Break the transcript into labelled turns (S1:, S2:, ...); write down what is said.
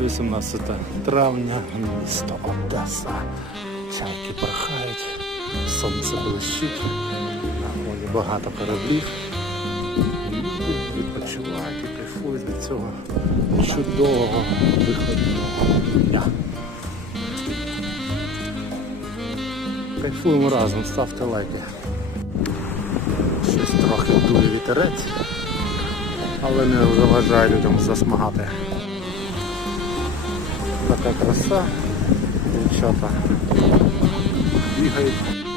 S1: 18 травня, місто Одеса. Чайки порхають, сонце блищить, на морі багато кораблів. Відпочивають і кайфують від цього чудового виходного дня. Кайфуємо разом, ставте лайки. Щось трохи дує вітерець, але не заважає людям засмагати. Така краса, дівчата бігають.